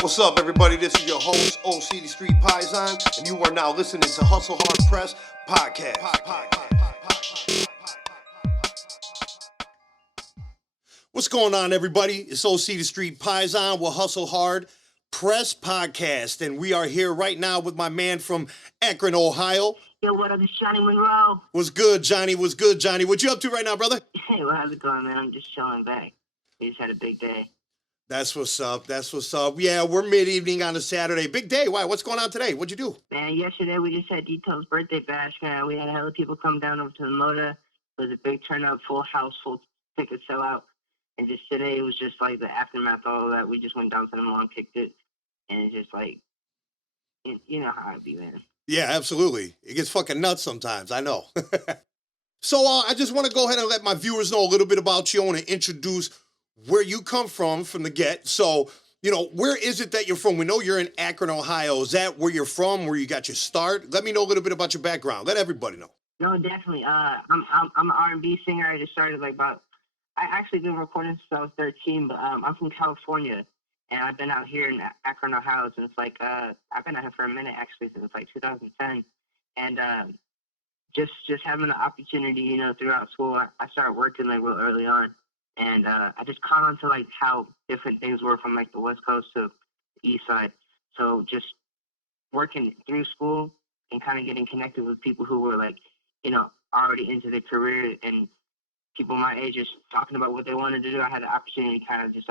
What's up, everybody? This is your host, OC the Street Paisan, and you are now listening to Hustle Hard Press Podcast. What's going on, everybody? It's OC the Street Paisan with Hustle Hard Press Podcast, and we are here right now with my man from Akron, Ohio. Yo, what up? It's Johnny Monroe. What's good, Johnny? What's good, Johnny? What you up to right now, brother? Hey, how's it going, man? I'm just chilling back. We just had a big day. That's what's up. That's what's up. Yeah, we're mid-evening on a Saturday. Big day. Why? What's going on today? What'd you do? Man, yesterday we just had Detail's birthday bash, man. We had a hell of people come down over to the Moda. It was a big turnout, full house, full ticket sellout. And just today it was just like the aftermath of all of that. We just went down to the mall and kicked it. And it's just like, you know how it be, man. Yeah, absolutely. It gets fucking nuts sometimes. I know. So I just want to go ahead and let my viewers know a little bit about you. I want to introduce where you come from the get. So, where is it that you're from? We know you're in Akron, Ohio. Is that where you're from, where you got your start? Let me know a little bit about your background. Let everybody know. No, definitely. I'm an R&B singer. I just started I actually been recording since I was 13, but I'm from California, and I've been out here in Akron, Ohio since I've been out here for a minute actually since 2010, and just having the opportunity, throughout school, I started working real early on. And I just caught on to how different things were from the West Coast to the East Side. So just working through school and kind of getting connected with people who were already into their career and people my age just talking about what they wanted to do. I had the opportunity to kind of just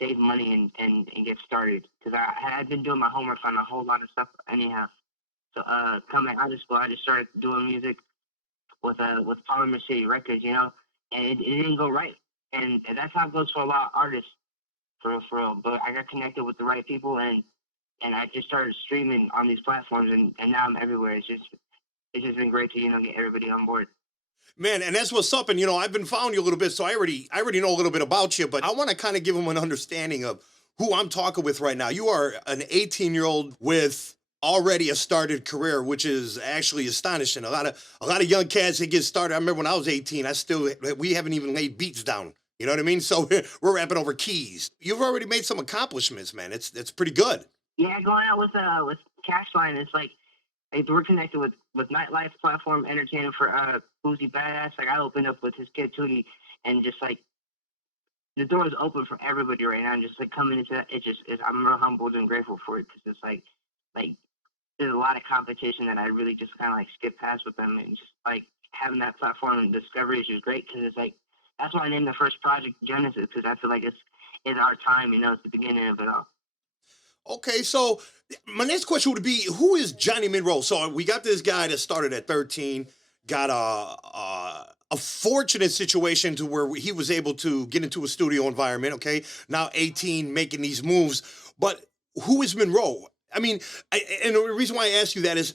save money and get started because I had been doing my homework on a whole lot of stuff anyhow. So coming out of school, I just started doing music with Polymer City Records, and it didn't go right. And that's how it goes for a lot of artists, for real. But I got connected with the right people, and I just started streaming on these platforms, and now I'm everywhere. It's just been great to get everybody on board. Man, and that's what's up. And I've been following you a little bit, so I already know a little bit about you. But I want to kind of give them an understanding of who I'm talking with right now. You are an 18-year-old with already a started career, which is actually astonishing. A lot of young cats that get started. I remember when I was 18, we haven't even laid beats down. You know what I mean? So we're rapping over keys. You've already made some accomplishments, man. It's pretty good. Yeah, going out with Cashline, it's we're connected with Nightlife platform entertainment for Boozy Badass. I opened up with his kid Tootie, and just the door is open for everybody right now. And just coming into that, I'm real humbled and grateful for it because it's like there's a lot of competition that I really just kind of skip past with them, and just having that platform and discovery is just great because it's that's why I named the first project Genesis, because I feel like it's our time, it's the beginning of it all. Okay, so my next question would be, who is Johnny Monroe? So we got this guy that started at 13, got a fortunate situation to where he was able to get into a studio environment. Okay, now 18, making these moves, but who is Monroe? I mean, and the reason why I ask you that is,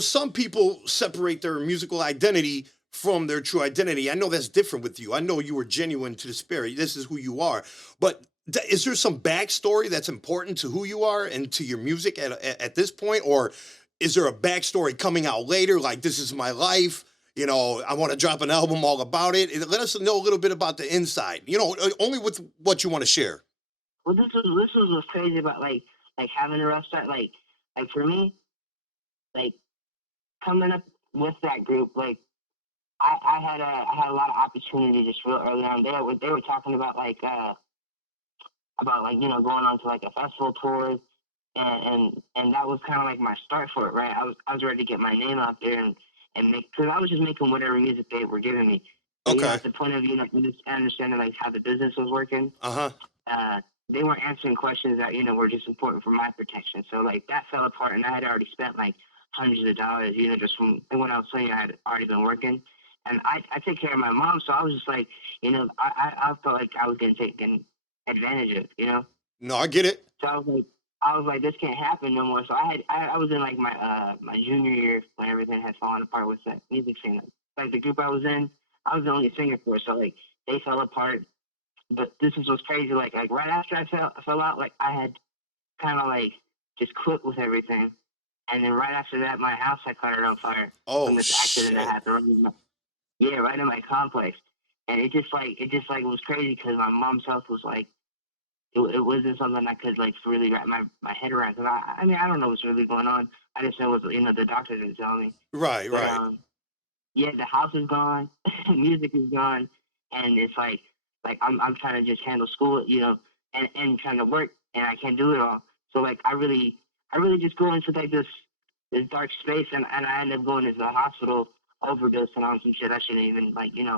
some people separate their musical identity from their true identity. I know that's different with you. I know you were genuine to the spirit. This is who you are. But is there some backstory that's important to who you are and to your music at this point? Or is there a backstory coming out later? Like, this is my life. I want to drop an album all about it. Let us know a little bit about the inside, only with what you want to share. Well, this was what's crazy about having a rough start. For me, coming up with that group, I had a lot of opportunity just real early on. They were talking about going on to a festival tour, and that was kind of my start for it, right? I was ready to get my name out there and make, because I was just making whatever music they were giving me. But, okay. At the point of understanding how the business was working. They weren't answering questions that were just important for my protection. So that fell apart, and I had already spent hundreds of dollars, just from when I was saying I had already been working. And I take care of my mom, so I was just I felt like I was getting taken advantage of, No, I get it. So I was like, this can't happen no more. So I was in my junior year when everything had fallen apart with that music scene. The group I was in, I was the only singer for it, so they fell apart. But this is what's crazy. Right after I fell out, I had kind of just quit with everything. And then right after that, my house had caught on fire from this accident that happened. Right in my complex. And it just was crazy because my mom's health was it wasn't something I could like really wrap my head around. Cause I mean, I don't know what's really going on. I just know what the doctor didn't tell me. Right, But right. yeah, the house is gone, music is gone, and it's like I'm trying to just handle school, and trying to work, and I can't do it all. So like I really just go into like this dark space, and I end up going to the hospital, overdosing on some shit I shouldn't even like been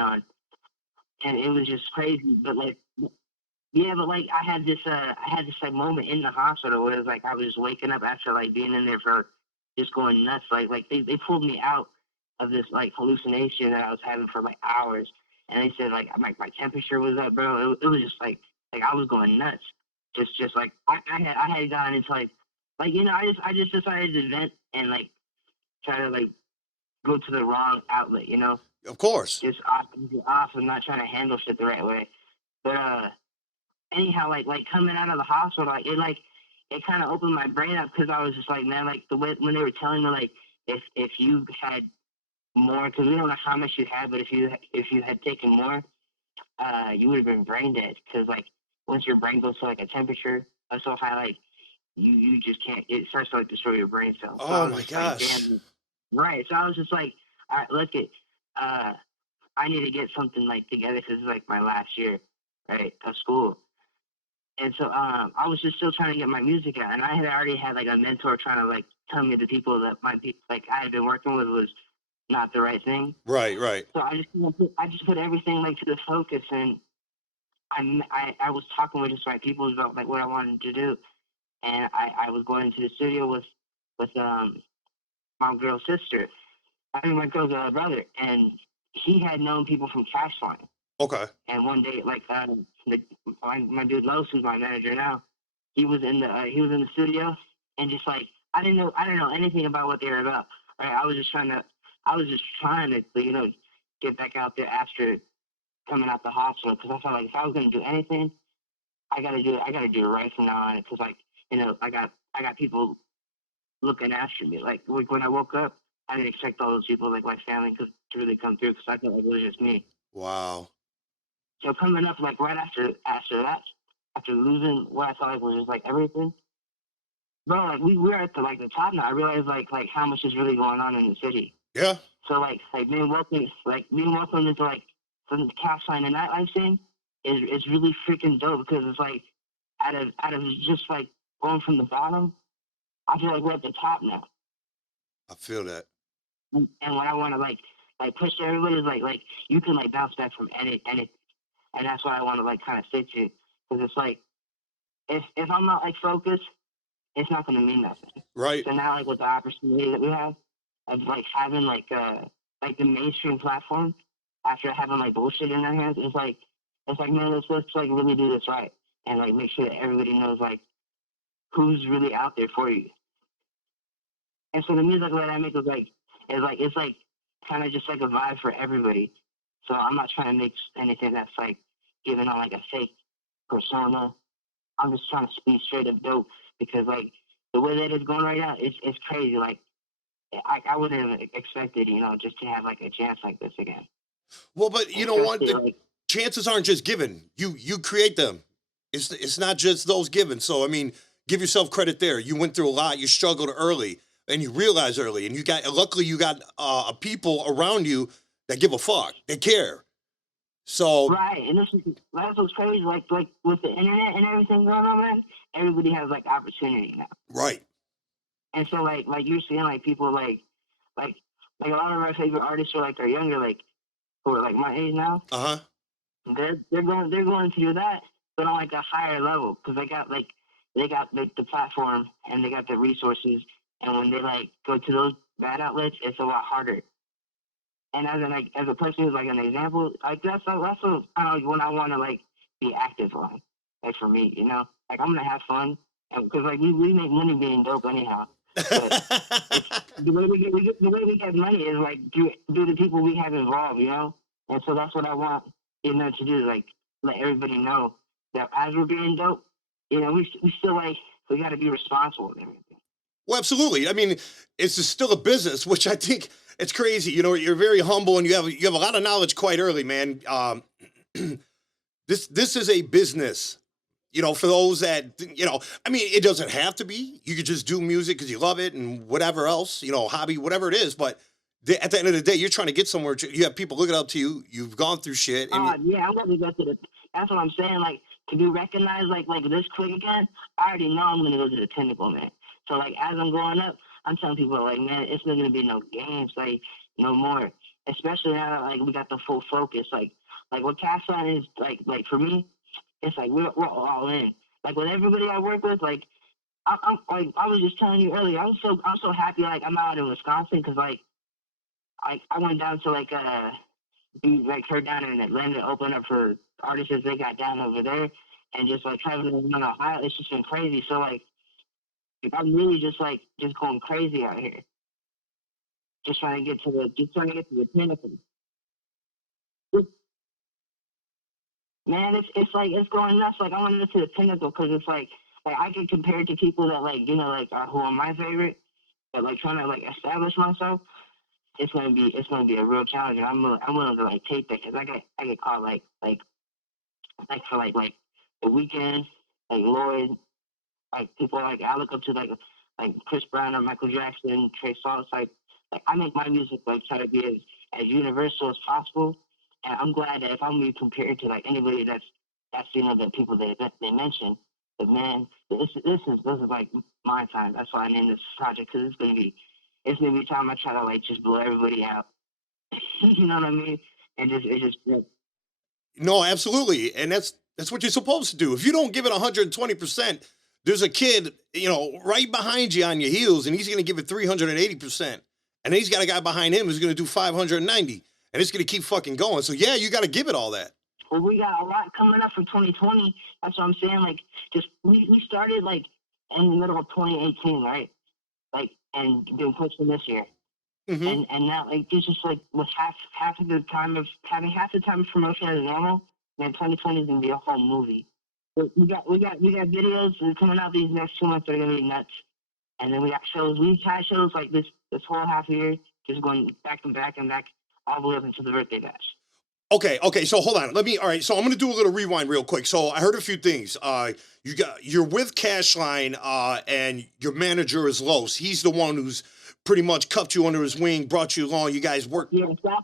on, and it was just crazy. But like yeah, but like I had this like moment in the hospital where it was like I was just waking up after like being in there for just going nuts. Like they pulled me out of this like hallucination that I was having for like hours, and they said like my temperature was up, bro. It was just like I was going nuts. Just like I had gotten into like I just decided to vent and like try to like go to the wrong outlet, Of course. just off and not trying to handle shit the right way. But anyhow, like coming out of the hospital, it kind of opened my brain up because I was just like, man, like the way when they were telling me like if you had more, because we don't know how much you had, but if you had taken more, you would have been brain dead because like once your brain goes to like a temperature so high, like you just can't. It starts to like destroy your brain cells. So I Oh was my just like, gosh. damn, right. So I was just like, all right, look it. Uh, I need to get something like together because it's like my last year, right, of school. And so I was just still trying to get my music out, and I had already had like a mentor trying to like tell me the people that might be like I had been working with was not the right thing. Right, right. So I just put everything like to the focus, and I was talking with just right people about like what I wanted to do, and I was going into the studio with my girl's sister. I mean my girl's brother, and he had known people from Cash Line. Okay. And one day, like my dude Los, who's my manager now, he was in the studio, and just like I didn't know anything about what they were about. Right, I was just trying to get back out there after coming out the hospital because I felt like if I was gonna do anything, I gotta do it right from now on because like I got people looking after me. Like when I woke up, I didn't expect all those people like my family to really come through because I thought like, it was just me. Wow. So coming up like right after that, after losing what I thought like was just like everything, bro, like we're at the top now. I realized like how much is really going on in the city. Yeah. So like being welcomed into like from the cap sign and nightlife scene is really freaking dope because it's like out of just like going from the bottom, I feel like we're at the top now. I feel that. And what I want to like push to everybody is like you can like bounce back from any, and that's what I want to like kind of say to because it's like if I'm not like focused, it's not going to mean nothing. Right. So now, like with the opportunity that we have of like having like the mainstream platform after having like bullshit in our hands, it's like man, let's like really do this right and like make sure that everybody knows like who's really out there for you. And so the music that I make it's like kind of just like a vibe for everybody. So I'm not trying to make anything that's like giving on like a fake persona. I'm just trying to speak straight up dope because like the way that it's going right now, it's crazy. Like I wouldn't have expected, just to have like a chance like this again. Well, but you And know what? especially The like chances aren't just given. You create them. It's not just those given. So I mean, give yourself credit there. You went through a lot. You struggled early, and you realized early, and you got luckily you got a people around you that give a fuck. They care. So right, and that's what's crazy. Like with the internet and everything going on, man, everybody has like opportunity now. right. And so like you're seeing like people like like a lot of our favorite artists are like are younger, like who are like my age now. Uh huh. They're going to do that, but on like a higher level because they got like the platform and they got the resources, and when they like go to those bad outlets, it's a lot harder. And as a person who's like an example, like that's what kind of like when I want to like be active on, like for me, like I'm gonna have fun, and because like we make money being dope anyhow, but it's the way we get money is like do the people we have involved. And so that's what I want to do, like let everybody know that as we're being dope, we still like we got to be responsible and everything. Well, absolutely. I mean, it's still a business, which I think it's crazy. You know, you're very humble and you have a lot of knowledge quite early, man. This is a business. for those that, I mean, it doesn't have to be. You could just do music because you love it and whatever else, hobby, whatever it is. But at the end of the day, you're trying to get somewhere. You have people looking up to you. You've gone through shit. And Yeah, I'm gonna go to the. That's what I'm saying. Like to be recognized like this quick again, I already know I'm gonna go to the pinnacle, man. So like as I'm growing up, I'm telling people like, man, it's not gonna be no games, like no more. Especially now that like we got the full focus, like what Casson is like for me, it's like we're all in. Like with everybody I work with, like I'm like I was just telling you earlier, I'm so happy like I'm out in Wisconsin because like I went down to be like her down in Atlanta open up for artists they got down over there and just like traveling in Ohio, it's just been crazy. So like I'm really just going crazy out here. Just trying to get to the pinnacle. Man, it's like it's going nuts. Like I want to get to the pinnacle because it's like I get compared to people that like like who are my favorite, but like trying to like establish myself. It's gonna be a real challenge. And I'm willing to like take that because I get caught like for like the weekend, like Lloyd, like people like I look up to like Chris Brown or Michael Jackson, Trey Songz. Like I make my music like try to be as universal as possible. And I'm glad that if I'm being compared to like anybody that's the people they mention, but man, this is like my time. That's why I named this project because it's gonna be time I try to like just blow everybody out. You know what I mean? And just it just no, absolutely. And that's what you're supposed to do. If you don't give it 120%, there's a kid, right behind you on your heels, and he's going to give it 380%. And then he's got a guy behind him who's going to do 590. And it's going to keep fucking going. So, yeah, you got to give it all that. well, we got a lot coming up for 2020. That's what I'm saying. Like, just we started like in the middle of 2018, right? Like, and been pushing this year, Mm-hmm. and now like it's just like with half of the time of having half the time of promotion as normal. Man, 2020 is gonna be a whole movie. We got videos that are coming out these next 2 months that are gonna be nuts, and then we got shows. We've had shows like this whole half year, just going back and back and back all the way up until the birthday bash. Okay. So hold on. All right. So I'm gonna do a little rewind real quick. So I heard a few things. You're with Cashline, and your manager is Los. He's the one who's pretty much cuffed you under his wing, brought you along. You guys work. Yeah, shout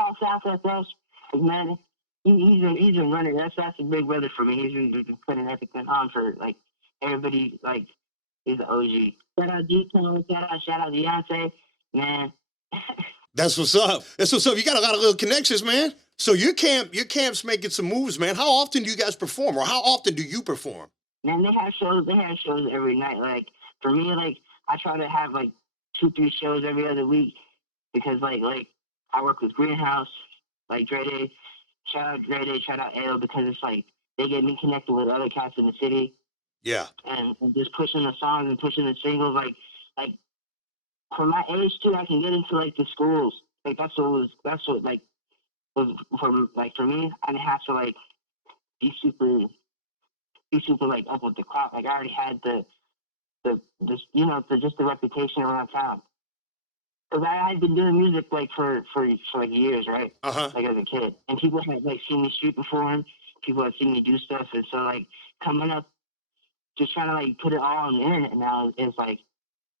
out Southwest Us, man. He's been running. That's a big brother for me. He's been putting everything on for like everybody. Like he's the OG. Shout out G-Tone, shout out Beyonce, man. That's what's up. That's what's up. You got a lot of little connections, man. So your camp's making some moves, man. How often do you guys perform, or how often do you perform? Man, they have shows. They have shows every night. Like for me, like I try to have like 2-3 shows every other week because like I work with Greenhouse, like Dre Day. Shout out Dre Day, shout out AO because it's like they get me connected with other cats in the city Yeah. and just pushing the songs and pushing the singles. Like for my age too, I can get into like the schools. Like that's what like was for me. I didn't have to like be super like up with the crowd. Like I already had the just the reputation around town. Because I had been doing music like for like years, right? Uh huh. Like as a kid, and people had like seen me street perform. People had seen me do stuff, and so like coming up, just trying to like put it all on the internet now is like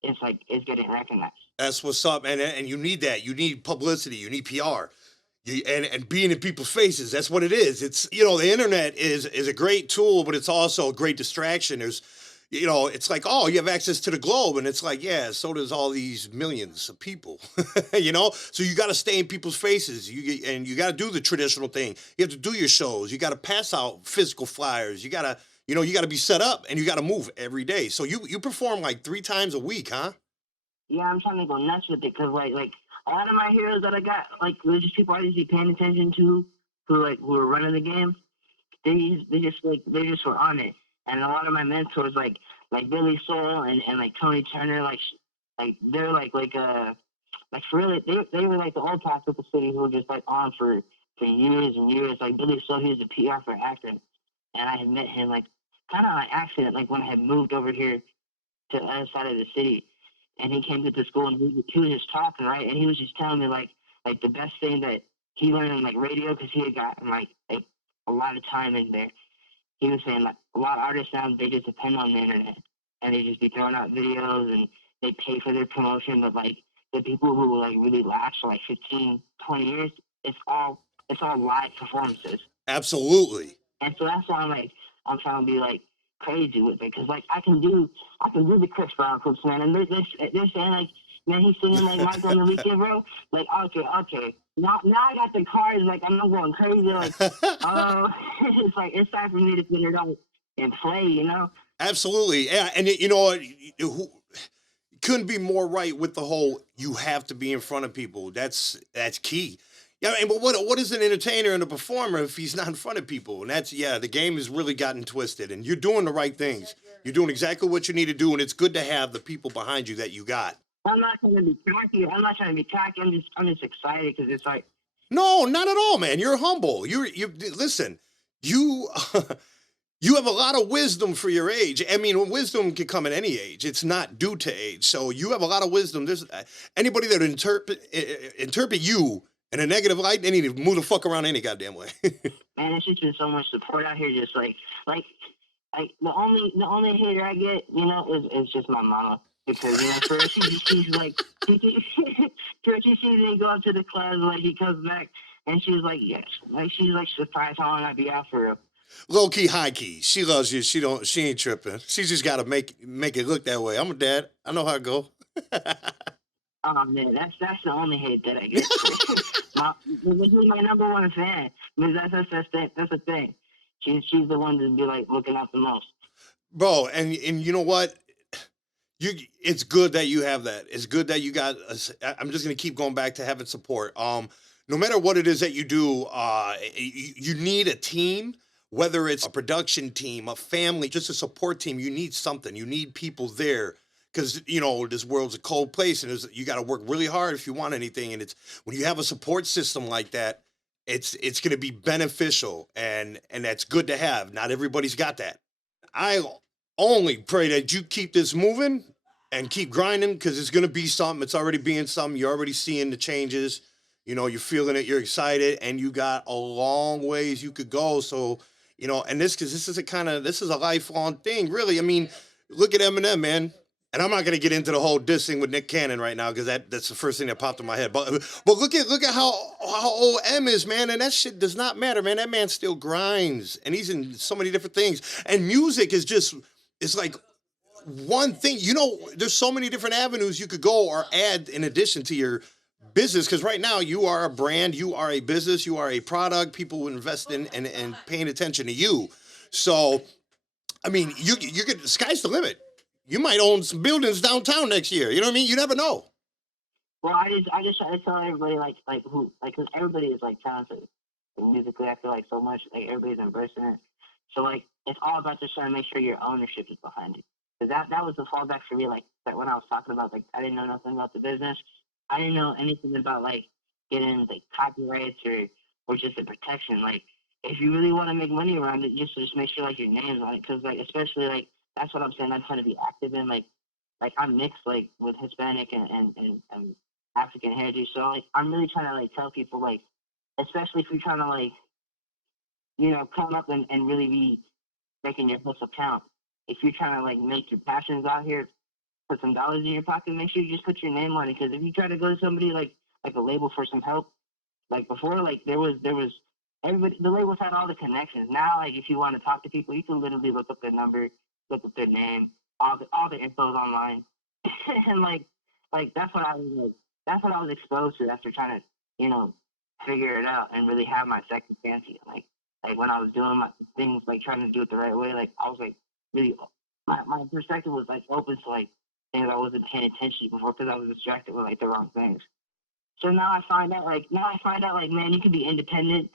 it's getting recognized. That's what's up, and you need that. You need publicity. You need PR. And being in people's faces. That's what it is. It's the internet is a great tool, but it's also a great distraction. There's it's like, oh, you have access to the globe, and it's like, yeah, so does all these millions of people. So you got to stay in people's faces. You got to do the traditional thing. You have to do your shows. You got to pass out physical flyers. You got to be set up, and you got to move every day. So you perform like 3 times a week, huh? Yeah, I'm trying to go nuts with it because like a lot of my heroes that I got like there's just people I used to be paying attention to who were running the game. They just were on it. And a lot of my mentors like Billy Soul and like Tony Turner like they're like for real they were like the old cats of the city who were just like on for years and years. Like Billy Soul, he was a PR for Akron, and I had met him like kind of on accident like when I had moved over here to the other side of the city, and he came to the school and he was just talking right, and he was just telling me like the best thing that he learned in like radio because he had gotten like a lot of time in there. he was saying like a lot of artists now they just depend on the internet and they just be throwing out videos and they pay for their promotion, but like the people who like really last for like 15, 20 years, it's all live performances. Absolutely. And so that's why I'm trying to be like crazy with it because like I can do the Chris Brown clips, man, and they're saying like, man, he's singing like Mike on the weekend, bro. Like okay, now I got the cards, like I'm not going crazy, like it's like it's time for me to figure it out and play, you know. Absolutely. Yeah, and you know what? Couldn't be more right with the whole you have to be in front of people. That's key. Yeah, and but what is an entertainer and a performer if he's not in front of people? And that's yeah, the game has really gotten twisted. And you're doing the right things. You're doing exactly what you need to do, and it's good to have the people behind you that you got. I'm not trying to be cocky. I'm not trying to be cocky. I'm just excited because it's like No, not at all, man. You're humble. You listen. You you have a lot of wisdom for your age. I mean, wisdom can come at any age. It's not due to age. So you have a lot of wisdom. There's anybody that interpret you in a negative light, they need to move the fuck around any goddamn way. man, it's just been so much support out here. Just like the only hater I get, you know, is just my mama. Because you know, for her, she's like for her, she sees me go up to the club, like he comes back, and she's like, yes, like she's like surprised how long I be out for real. Low key, high key. She loves you. She ain't tripping. She just got to make it look that way. I'm a dad. I know how it go. Oh man, that's the only hate that I get. This is my number one fan. Because that's the thing. She's the one to be like looking out the most. Bro, and you know what? It's good that you have that. It's good that you got. I'm just gonna keep going back to having support. No matter what it is that you do, you need a team. Whether it's a production team, a family, just a support team, you need something. You need people there because you know this world's a cold place, and you got to work really hard if you want anything. And it's when you have a support system like that, it's gonna be beneficial, and that's good to have. Not everybody's got that. I only pray that you keep this moving and keep grinding because it's going to be something. It's already being something. You're already seeing the changes. You know, you're feeling it. You're excited, and you got a long ways you could go. So, you know, and because this is a lifelong thing, really. I mean, look at Eminem, man. And I'm not going to get into the whole dissing with Nick Cannon right now because that's the first thing that popped in my head. But look at how old M is, man, and that shit does not matter, man. That man still grinds, and he's in so many different things. And music is just it's like one thing. You know, there's so many different avenues you could go or add in addition to your business. Because right now you are a brand, you are a business, you are a product. People invest in and paying attention to you. So, I mean, you could sky's the limit. You might own some buildings downtown next year. You know what I mean? You never know. Well, I just try to tell everybody like who like because everybody is like talented musically. I feel like so much like everybody's embracing it. So like it's all about just trying to make sure your ownership is behind it. Because that was the fallback for me. Like that when I was talking about like I didn't know nothing about the business. I didn't know anything about like getting like copyrights or just the protection. Like if you really want to make money around it, just make sure like your name's on it. Because like especially like that's what I'm saying. I'm trying to be active in like I'm mixed like with Hispanic and African heritage. So like I'm really trying to like tell people like, especially if you're trying to like you know come up and really be making your hustle count. If you're trying to like make your passions out here, put some dollars in your pocket, make sure you just put your name on it. Because if you try to go to somebody like a label for some help, like before, like there was everybody the labels had all the connections. Now like if you want to talk to people, you can literally look up their number, look up their name, all the info's online, and like that's what I was exposed to after trying to you know figure it out and really have my second fancy. Like when I was doing my things like trying to do it the right way, like I was like really my perspective was like open to like things I wasn't paying attention to before because I was distracted with like the wrong things. So now I find out like man, you can be independent.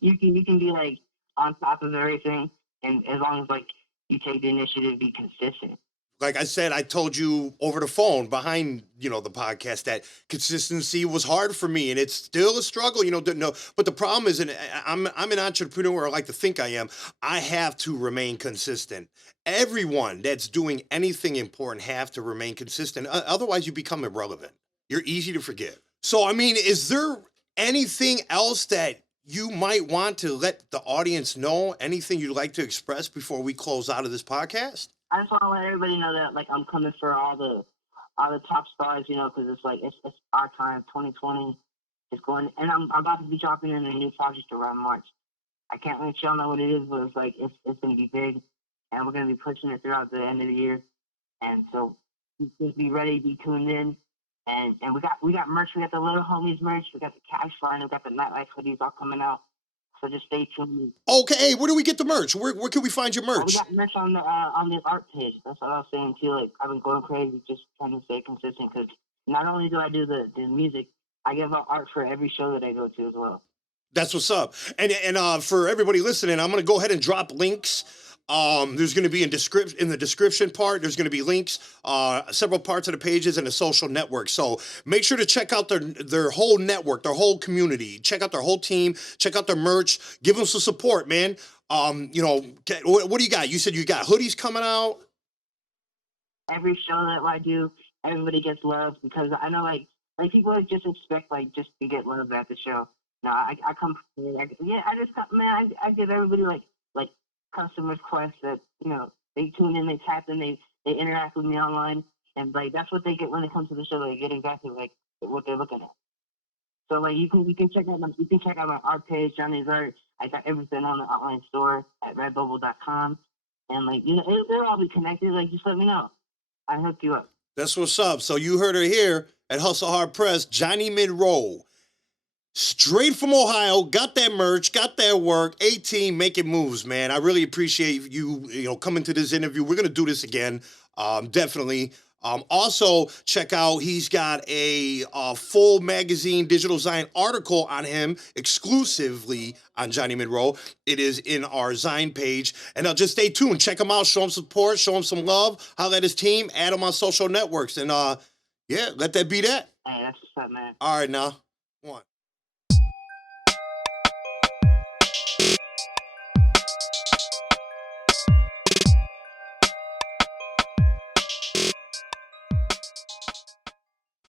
You can be like on top of everything, and as long as like you take the initiative, be consistent. Like I said, I told you over the phone behind, the podcast that consistency was hard for me and it's still a struggle, no, but the problem is, and I'm an entrepreneur. I like to think I am. I have to remain consistent. Everyone that's doing anything important have to remain consistent. Otherwise you become irrelevant. You're easy to forget. So, I mean, is there anything else that you might want to let the audience know? Anything you'd like to express before we close out of this podcast? I just want to let everybody know that like I'm coming for all the top stars, you know, because it's like it's our time. 2020 is going, and I'm about to be dropping in a new project around March. I can't let y'all know what it is, but it's like it's gonna be big, and we're gonna be pushing it throughout the end of the year. And so just be ready, be tuned in. And we got merch. We got the little homies merch. We got the cash line. We got the nightlife hoodies all coming out. So just stay tuned. Okay, where do we get the merch? Where can we find your We merch? got merch on the art page. That's what I was saying too. Like I've been going crazy, just trying to stay consistent. Because not only do I do the music, I give out art for every show that I go to as well. That's what's up. And for everybody listening, I'm gonna go ahead and drop links. There's gonna be in the description part. There's gonna be links, several parts of the pages and the social network. So make sure to check out their whole network, their whole community. Check out their whole team. Check out their merch. Give them some support, man. What do you got? You said you got hoodies coming out. Every show that I do, everybody gets love because I know like people just expect like just to get love at the show. No, I come prepared. I just come, man. I give everybody like custom requests that you know they tune in, they tap in, they interact with me online, and like that's what they get when it comes to the show. They get exactly like what they're looking at. So like you can check out my art page, Johnny's Art. I got everything on the online store at redbubble.com, and like you know it'll all be connected. Like just let me know. I hook you up. That's what's up. So you heard her here at Hustle Hard Press, Johnny Monroe. Straight from Ohio, got that merch, got that work. 18, making moves, man. I really appreciate you coming to this interview. We're gonna do this again, definitely. Also, check out he's got a full magazine digital Zine article on him exclusively on Johnny Monroe. It is in our Zine page, and just stay tuned. Check him out, show him support, show him some love. Holler at his team, add him on social networks, and yeah, let that be that. Hey, that's what's up, man. All right, now one.